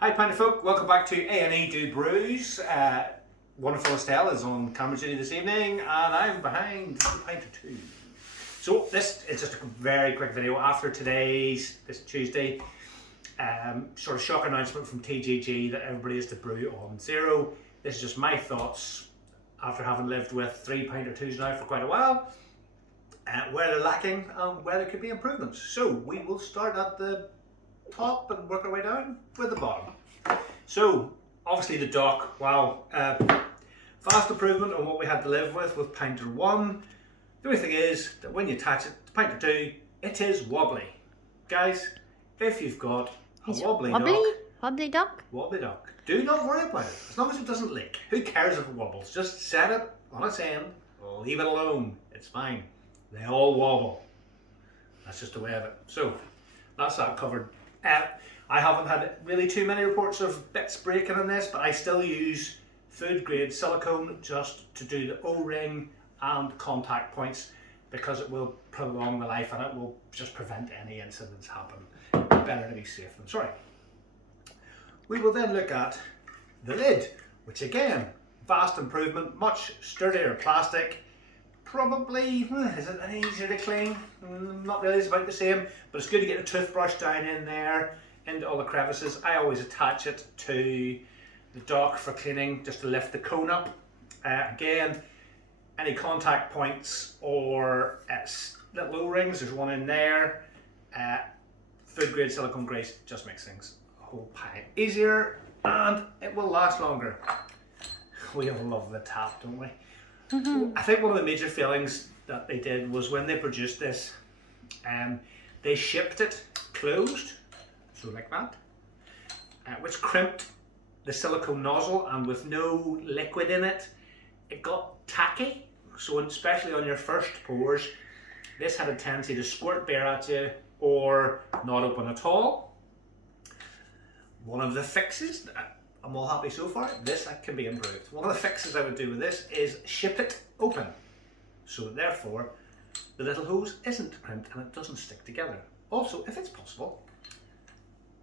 Hi Pinter folk, welcome back to A&E Do Brews. Wonderful Estelle is on camera duty this evening and I'm behind the Pinter 2. So this is just a very quick video after this Tuesday, sort of shock announcement from TGG that everybody is to brew on zero. This is just my thoughts after having lived with 3 Pinter 2s now for quite a while, where they're lacking and where there could be improvements. So we will start at the top and work our way down with the bottom. So obviously the dock, wow, vast improvement on what we had to live with Pinter 1. The only thing is that when you attach it to Pinter 2, it is wobbly. Guys, if you've got a wobbly dock, do not worry about it, as long as it doesn't leak. Who cares if it wobbles? Just set it on its end, leave it alone, it's fine. They all wobble. That's just the way of it. So that's that covered. I haven't had really too many reports of bits breaking on this, but I still use food grade silicone just to do the O-ring and contact points because it will prolong the life and it will just prevent any incidents happening. Better to be safe than sorry. We will then look at the lid, which again, vast improvement, much sturdier plastic. Probably, is it any easier to clean? Not really, it's about the same, but it's good to get a toothbrush down in there, into all the crevices. I always attach it to the dock for cleaning, just to lift the cone up. Again, any contact points or little O-rings, there's one in there. Food grade silicone grease just makes things a whole pile easier and it will last longer. We all love the tap, don't we? Mm-hmm. I think one of the major failings that they did was when they produced this, they shipped it closed, so like that, which crimped the silicone nozzle, and with no liquid in it, it got tacky. So especially on your first pours, this had a tendency to squirt beer at you or not open at all. One of the fixes, I'm all happy so far, this can be improved. One of the fixes I would do with this is ship it open. So therefore, the little hose isn't crimped and it doesn't stick together. Also, if it's possible,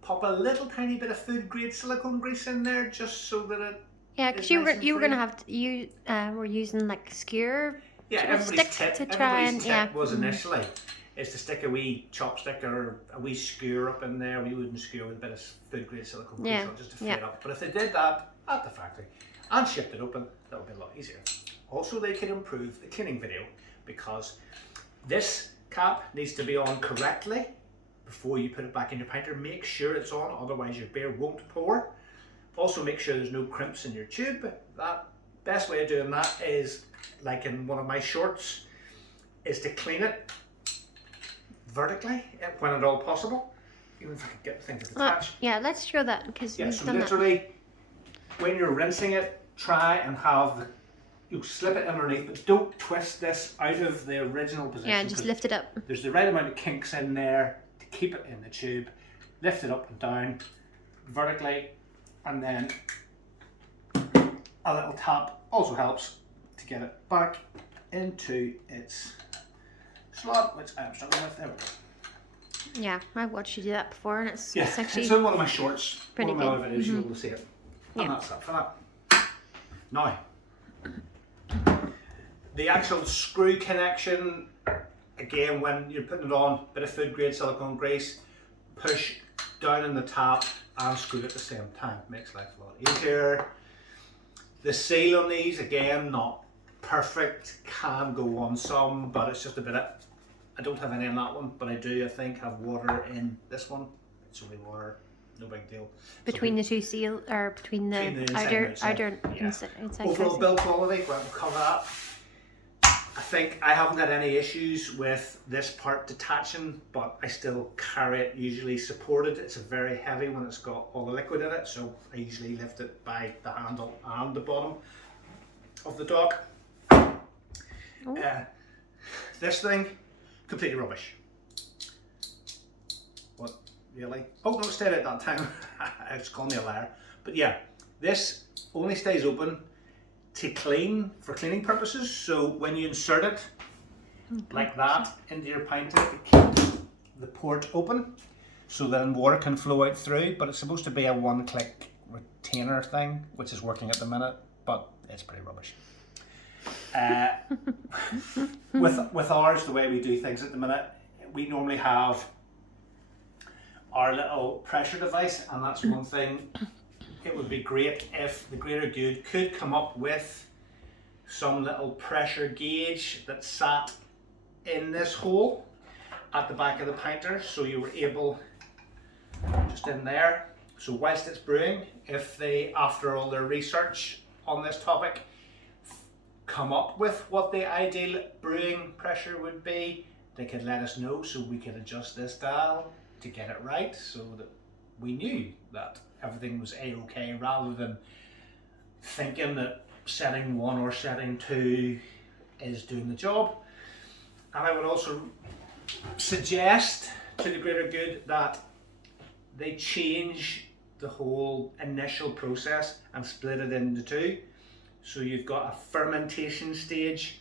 pop a little tiny bit of food grade silicone grease in there just so that it because you were gonna have to, you were using like skewer everybody's stick tip, to try and was initially is to stick a wee chopstick or a wee skewer up in there. We wouldn't skewer with a bit of food grade silicone grease on just to fill it up. But if they did that at the factory and shipped it open, that would be a lot easier. Also, they could improve the cleaning video because this cap needs to be on correctly before you put it back in your pinter. Make sure it's on, otherwise your beer won't pour. Also make sure there's no crimps in your tube. That best way of doing that is, like in one of my shorts, is to clean it vertically when at all possible. Even if I could get the thing to detach. Yeah, let's show that because so literally when you're rinsing it, try and have you slip it underneath, but don't twist this out of the original position. Yeah, just lift it up. There's the right amount of kinks in there to keep it in the tube. Lift it up and down vertically, and then a little tap also helps to get it back into its slot, which I'm struggling with. There we go. Yeah, I've watched you do that before, and it's actually it's in one of my shorts. Pretty one of my good. other videos, you'll be able to see it. And that's that for that. Now, the actual screw connection, again, when you're putting it on, bit of food grade silicone grease, push down in the tap and screw at the same time. Makes life a lot easier. The seal on these, again, not perfect, can go on some, but it's just a bit of, I don't have any on that one, but I do, I think, have water in this one. It's only water, no big deal. Between the two seal, or between the outer inside. Overall build quality, we'll cover that. I think I haven't had any issues with this part detaching, but I still carry it usually supported. It's a very heavy when it's got all the liquid in it, so I usually lift it by the handle and the bottom of the dock. This thing, completely rubbish. What, really? Oh no, it stayed at that time. It's calling me a liar. But yeah, this only stays open to clean, for cleaning purposes. So when you insert it like that into your pinter, it keeps the port open. so then water can flow out through, but it's supposed to be a one-click retainer thing, which is working at the minute, but it's pretty rubbish. With ours, the way we do things at the minute, we normally have our little pressure device, and that's one thing. It would be great if the Greater Good could come up with some little pressure gauge that sat in this hole at the back of the Pinter, so you were able, just in there, so whilst it's brewing, if they, after all their research on this topic, come up with what the ideal brewing pressure would be, they could let us know so we could adjust this dial to get it right, so that we knew that everything was a-okay, rather than thinking that setting 1 or setting 2 is doing the job. And I would also suggest to the Greater Good that they change the whole initial process and split it into 2. So you've got a fermentation stage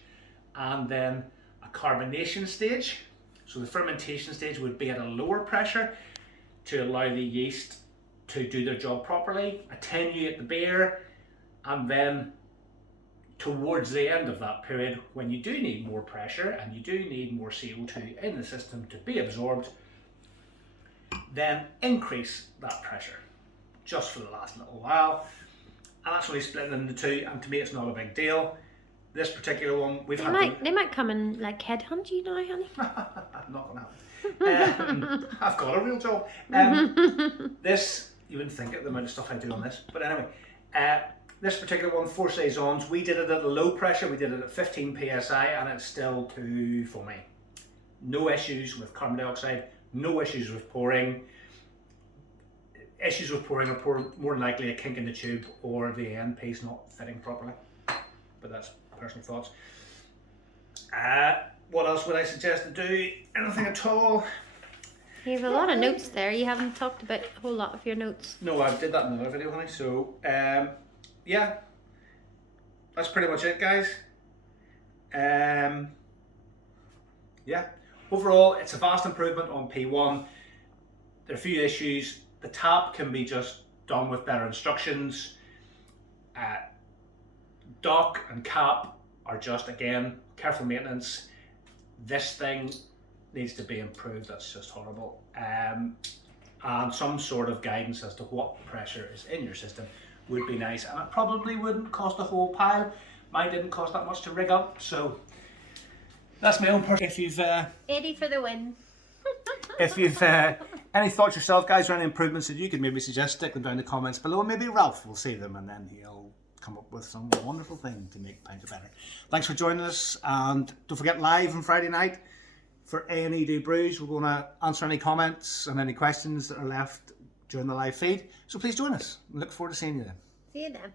and then a carbonation stage. So the fermentation stage would be at a lower pressure to allow the yeast to do their job properly, attenuate the beer, and then towards the end of that period, when you do need more pressure and you do need more CO2 in the system to be absorbed, then increase that pressure just for the last little while. And that's only split into 2, and to me it's not a big deal. This particular one, They might come and like headhunt you now, honey. Not gonna happen. I've got a real job. This, you wouldn't think it, the amount of stuff I do on this, but anyway, this particular one, 4 saisons, we did it at a low pressure, we did it at 15 psi, and it's still too foamy. No issues with carbon dioxide, no issues with pouring. Issues with pouring are more than likely a kink in the tube or the end piece not fitting properly, but that's personal thoughts. What else would I suggest to do? Anything at all? You have a lot of notes there. You haven't talked about a whole lot of your notes. No, I did that in another video, honey. So, yeah, that's pretty much it, guys. Yeah, overall, it's a vast improvement on P1. There are a few issues. The tap can be just done with better instructions. Dock and cap are just, again, careful maintenance. This thing needs to be improved. That's just horrible. And some sort of guidance as to what pressure is in your system would be nice. And it probably wouldn't cost a whole pile. Mine didn't cost that much to rig up. So that's my own personal. If you've 80 for the win. if you've any thoughts yourself, guys, or any improvements that you could maybe suggest, stick them down in the comments below. Maybe Ralph will see them and then he'll come up with some wonderful thing to make Pinter better. Thanks for joining us, and don't forget, live on Friday night for A&E Do Brews, we're going to answer any comments and any questions that are left during the live feed. So please join us. Look forward to seeing you then. See you then.